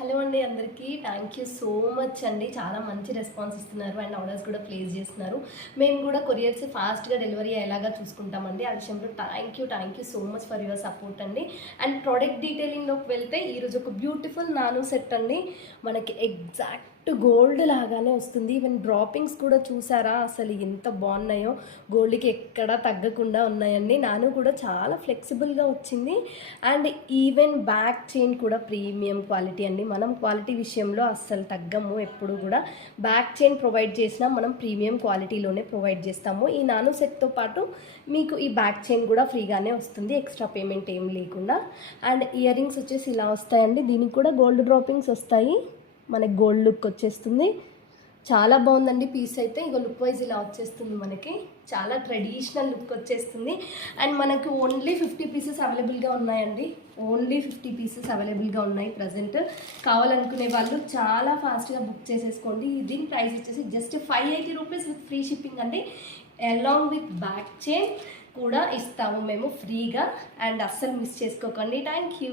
Hello అండి అందరికీ thank you so much అండి. చాలా మంచి రెస్పాన్స్ ఇస్తున్నారు అండ్ ఆర్డర్స్ కూడా ప్లేస్ చేస్తున్నారు. మేము కూడా కొరియర్స్ ఫాస్ట్గా డెలివరీ అయ్యేలాగా చూసుకుంటామండి. ఆ విషయంలో thank you so much for your support అండి. అండ్ ప్రోడక్ట్ డీటెయిలింగ్లోకి వెళ్తే ఈరోజు ఒక బ్యూటిఫుల్ నానో సెట్ అండి. మనకి ఎగ్జాక్ట్ గోల్డ్ లాగానే వస్తుంది. ఈవెన్ డ్రాపింగ్స్ కూడా చూసారా అసలు ఎంత బాగున్నాయో, గోల్డ్కి ఎక్కడా తగ్గకుండా ఉన్నాయండి. నాను కూడా చాలా ఫ్లెక్సిబుల్గా వచ్చింది. అండ్ ఈవెన్ బ్యాక్ చైన్ కూడా ప్రీమియం క్వాలిటీ అండి. మనం క్వాలిటీ విషయంలో అస్సలు తగ్గము. ఎప్పుడు కూడా బ్యాక్ చైన్ ప్రొవైడ్ చేసినా మనం ప్రీమియం క్వాలిటీలోనే ప్రొవైడ్ చేస్తాము. ఈ నానో సెట్తో పాటు మీకు ఈ బ్యాక్ చైన్ కూడా ఫ్రీగానే వస్తుంది, ఎక్స్ట్రా పేమెంట్ ఏం లేకుండా. అండ్ ఇయర్ రింగ్స్ వచ్చేసి ఇలా వస్తాయండి. దీనికి కూడా గోల్డ్ డ్రాపింగ్స్ వస్తాయి. మనకి గోల్డ్ లుక్ వచ్చేస్తుంది. చాలా బాగుందండి పీస్ అయితే. ఇక లుక్ వైజ్ ఇలా వచ్చేస్తుంది. మనకి చాలా ట్రెడిషనల్ లుక్ వచ్చేస్తుంది. అండ్ మనకు ఓన్లీ 50 పీసెస్ అవైలబుల్గా ఉన్నాయండి. ఓన్లీ 50 పీసెస్ అవైలబుల్గా ఉన్నాయి ప్రజెంట్. కావాలనుకునే వాళ్ళు చాలా ఫాస్ట్గా బుక్ చేసేసుకోండి. దీని ప్రైస్ వచ్చేసి just 580 rupees with free shipping అండి. అలాంగ్ విత్ బ్యాక్ చైన్ కూడా ఇస్తాము మేము ఫ్రీగా. అండ్ అస్సలు మిస్ చేసుకోకండి. Thank you.